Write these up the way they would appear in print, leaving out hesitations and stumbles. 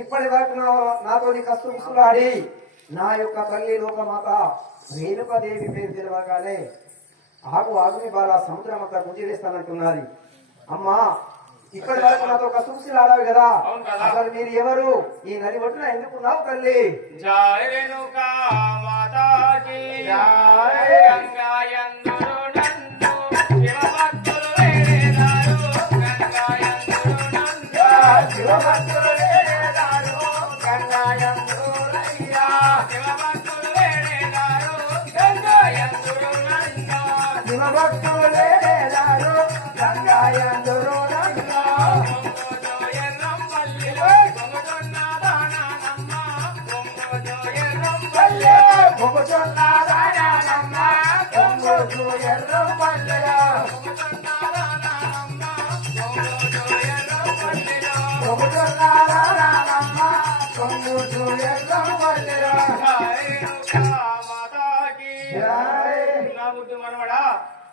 ఇప్పటి వరకు నాతో కస్తులాడి నా యొక్క తల్లి లోకమాత రేణుకాదేవి పేరు తెలవగానే ఆగుని బాల సముద్రం అంతా గుంజి వేస్తానంటున్నది. అమ్మా ఇప్పటి వరకు నాతో కస్తులాడావు కదా, అసలు మీరు ఎవరు? ఈ నది ఒడ్డున ఎందుకున్నావు తల్లి? జై రేణుకా మాతాకి జై గంగాయందురు నందు శివభక్తులు వేరేదారు గంగాయందురు నందు శివభక్తులు వేరేదారు గంగాయందురు రయ్యా శివభక్తులు వేరేదారు గంగాయందురు నందు శివభక్తులు వేరేదారు గంగాయందురు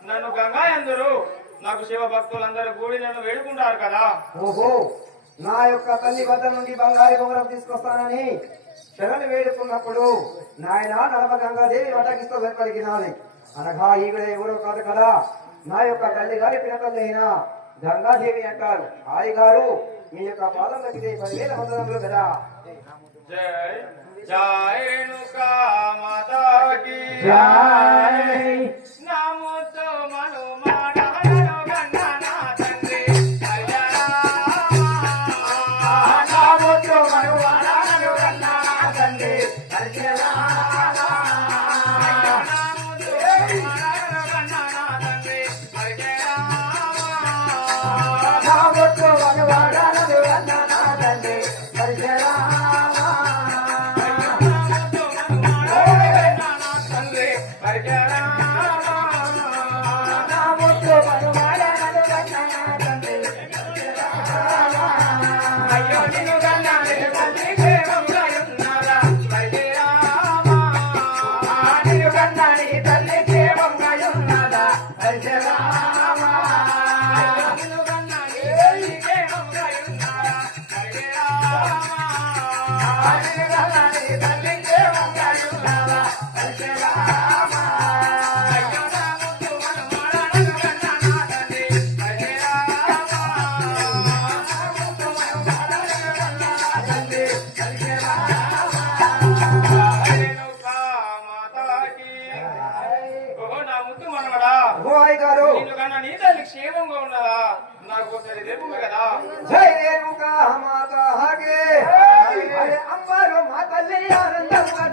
నన్ను గంగా అందరూ నాకు శివ భక్తులందరూ కూడి నన్ను వేడుకుంటారు కదా. ఓహో, నా యొక్క తల్లి వద్ద నుండి బంగారు బొమ్మరం తీసుకొస్తానని శరణి వేడుకున్నప్పుడు నాయన నడమ గంగాదేవి వటకిస్తూ వెంపలికినాలి అనగా ఈవిడ ఎవరో కాదు కదా, నా యొక్క తల్లి గారి పినతల్లి అయిన గంగాదేవి అంటారు. హాయి గారు మీ యొక్క పాదంలోకి 10,000 వందనములు కదా. జై జై రేణుకా మాతాకి జై. నమోతో మనుమాడ క్షేమంగా ఉన్నదా? నాకు రేపు కదా. జై రేణుకా మాతాకి అమ్మరు మా తల్లి ఆనందముగా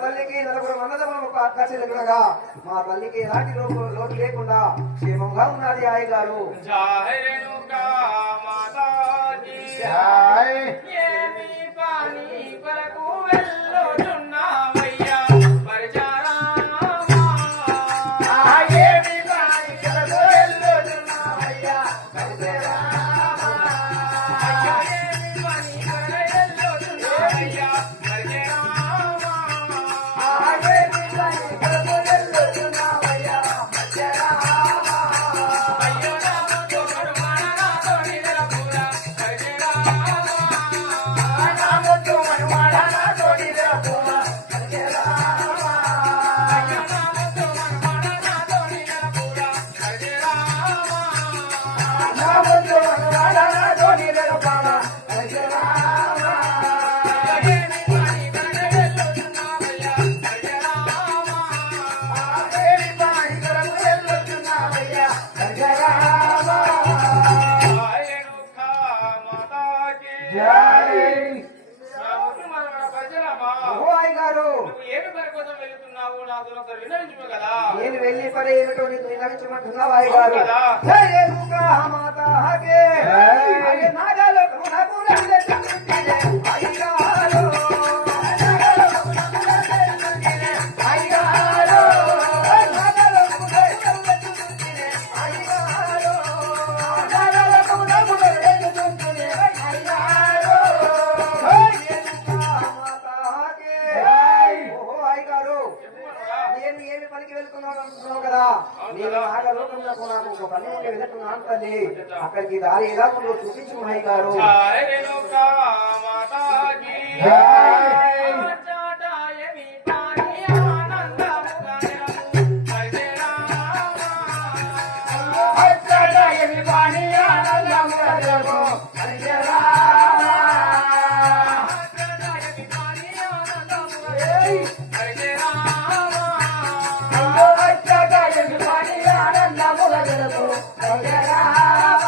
తల్లికి 4 అన్నదమ్ములు అక్క చెల్లెలుగా మా తల్లికి ఎలాంటి లోటు లేకుండా క్షేమంగా ఉన్నది హాయి గారు. జై రేణుకా మాతాకి జై. ఏమి పని కొరకు వెళ్ళుచున్నావయ్యా పరిచారామా? ఏమి పని కొరకు వెళ్ళుచున్నావయ్యా పరిచారామా? ఏమి పని కొరకు వెళ్ళుచున్నావయ్యా పరిచారామా? అయ్యో ఒకసారి విన్నవించుకో కదా. నేను వెళ్ళి పని ఏమిటో నీకు విన్నవించమంటున్నావా అయ్య గారు? అవును కదా. జై రేణుకా మాతాకే. అయ్య నాగలోకము నాకు రక్షించునే అయ్య గారు. నాగలోకము నాకు రక్షించునే అయ్య గారు. నాగలోకము నాకు రక్షించునే అయ్య గారు. నాగలోకము నాకు రక్షించునే అయ్య గారు. జై రేణుకా మాతాకే. ఓ అయ్య గారు, నేను ఏమి పనికి వెళ్తున్నాను అంటున్నావు కదా? నేను నాగలోకంలో నాకు ఒక పని ఉండి వెళ్తున్నాను తల్లి. అక్కడికి దారి ఎలా ఉందో చూపించు మహయ్య గారు. జై రేణుకా మాతాకి. చాటాయని పాని ఆనందముగా నిరము హరే రామ. అచ్చటాయని పాని ఆనందముగా నిరము హరే రామ. చాటాయని పాని ఆనందముగా హరే రామ. అచ్చటాయని పాని ఆనందముగా నిరము హరే రామ.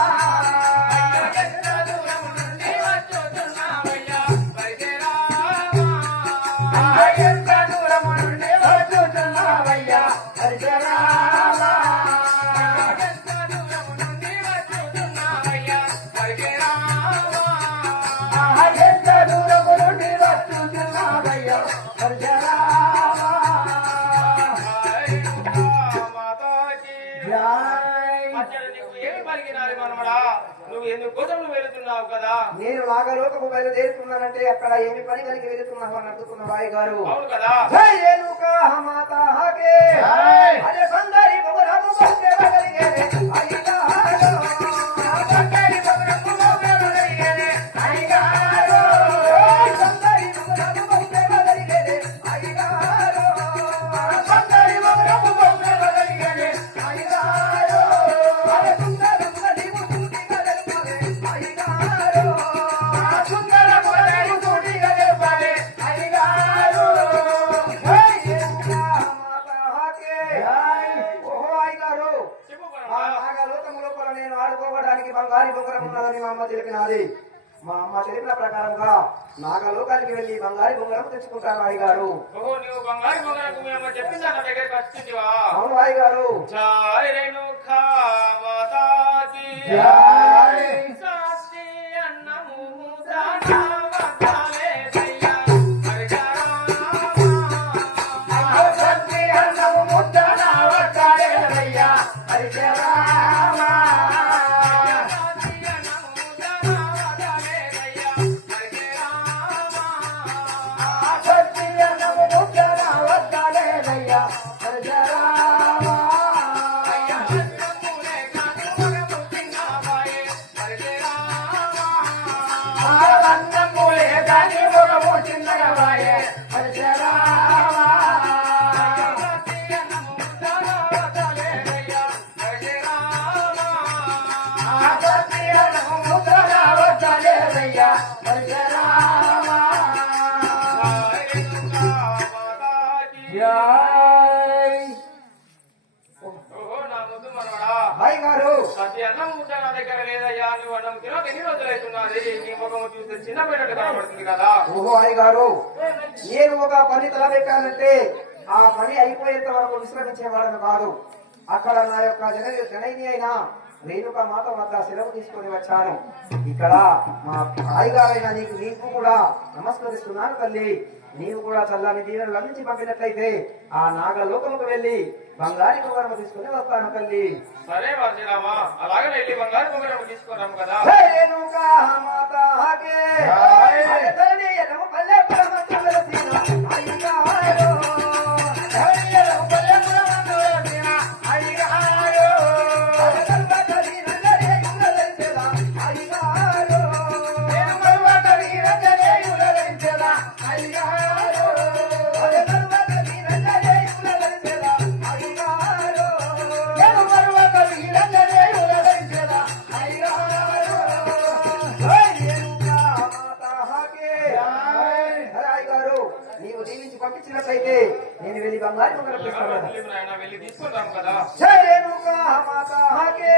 ఎంత దూరము నుండి వచ్చుచున్నావయ్యా హరే రామ. ఎంత దూరము నుండి వచ్చుచున్నావయ్యా హరే రామ. ఎంత దూరము నుండి వచ్చుచున్నావయ్యా హరే రామ. ఎంత దూరము నుండి వచ్చుచున్నావయ్యా హరే రామ. అచ్చట నీకు ఏమి పలికినాలి మనమడా? నువ్వు ఎందుకోసం నువ్వు వెళుతున్నావు కదా? నేను నాగలోకము బయలుదేరుతున్నానంటే అక్కడ ఏమి పని కలిగి వెళుతున్నావు అని అడుగుతున్న రాయ్ గారు. అవును కదా. జై రేణుకా మాతాకే. అరే సందరి బొగరము బొగ్గెవగలిగేనే అయ్యగారు. సందరి బొగరము బొగ్గెవగలిగేనే అయ్యగారు. సందరి బొగరము బొగ్గెవగలిగేనే అయ్యగారు. సందరి బొగరము బొగ్గెవగలిగేనే అయ్యగారు. అరే సుందరముగా నీవు సూటిగా తెలుపవే అయ్యగారు. సుందరముగా నీవు సూటిగా తెలుపవే అయ్యగారు. జై రేణుకా మాతాకే. ఓహో అయ్యగారు, చెప్పు ఆ నాగలోకము లోపల నేను ఆడుకోవడానికి బంగారు బొంగరం ఉన్నదని మా అమ్మ తెలిపినది. మా అమ్మ తెలిపిన ప్రకారంగా నాగలోకానికి వెళ్లి బంగారు బొంగరం తెచ్చుకుంటాను అయ్యగారు. ఓహో, నువ్వు బంగారు బొంగరకు మీ అమ్మ చెప్పిందా నా దగ్గరికి వచ్చిందివా? అవును అయ్యగారు. జై రేణుకా మాతాకి. జై. సాక్షి అన్నము ముదానా వదలే దయ్యా హరే రామ. సంతి అన్నము ముద్దన వట్టాడేరయ్యా హరే రామ. సాక్షి అన్నము ముదానా వదలే దయ్యా హరే రామ. సంతి అన్నము ముద్దన వట్టాడేరయ్యా హరే రామ. అన్నములే కాని మగము తిన్నావాయే హరే రామ. అన్నములే కాని మొగము చిన్నగవాయే హరే రామ. సాక్షి అన్నము ముదానా వదలే దయ్యా హరే రామ. సంతి అన్నము ముద్దన వట్టాడేరయ్యా హరే రామ. జై రేణుకా మాతాకి. జై. ఓహో, నా ముద్దు మనవడా. హాయ్ గారు, ప్రతి అన్నం ముద్ద నా దగ్గర లేదయ్యా. నువ్వు అన్నం తినక ఎన్ని రోజులైతున్నది? నీ ముఖము చూస్తే చిన్నపోయినట్టు కనబడుతుంది కదా. ఓహో హాయ్ గారు, నేను ఒక పని తలపెట్టానంటే ఆ పని అయిపోయేంత వరకు విశ్రమించేవాడను కాదు. అక్కడ నా యొక్క జనైని అయిన రేణుకా మాత వద్ద సెలవు తీసుకొని వచ్చాను. ఇక్కడ మా హాయ్ గారైన నీకు కూడా నమస్కరిస్తున్నాను తల్లి. నీవు కూడా చల్లని దీవెనలు అందించి పంపినట్లయితే ఆ నాగలోకముకు వెళ్లి బంగారు బొంగరం తీసుకుని వస్తాను తల్లి. సరే వర్షరామా, అలాగే వెళ్ళి బంగారు బొంగరం తీసుకున్నాము కదా. జై రేణుకా మాతాకే. అరే తల్లి ఎనము పల్లె పురమందులసిన అయ్యగారు. తల్లి ఎనము పల్లె పురమందులసిన అయ్యగారు. అరే తల్లి రంగరే యుగలంచెల అయ్యగారు. నేను మరువకరి రంగరే యుగలంచెల అయ్యగారు. అరే తల్లి రంగరే యుగలంచెల అయ్యగారు. నేను మరువకరి రంగరే యుగలంచెల అయ్యగారు. జై రేణుకా మాతాకే. అరే అయ్యగారు, నీవు దీవించి పంపించినట్లయితే నేను వెళ్ళి బంగారు బొంగరం తీసుకున్నాను. వెళ్ళి నాయనా, వెళ్ళి తీసుకుంటాం కదా. జై రేణుకా మాతాకే.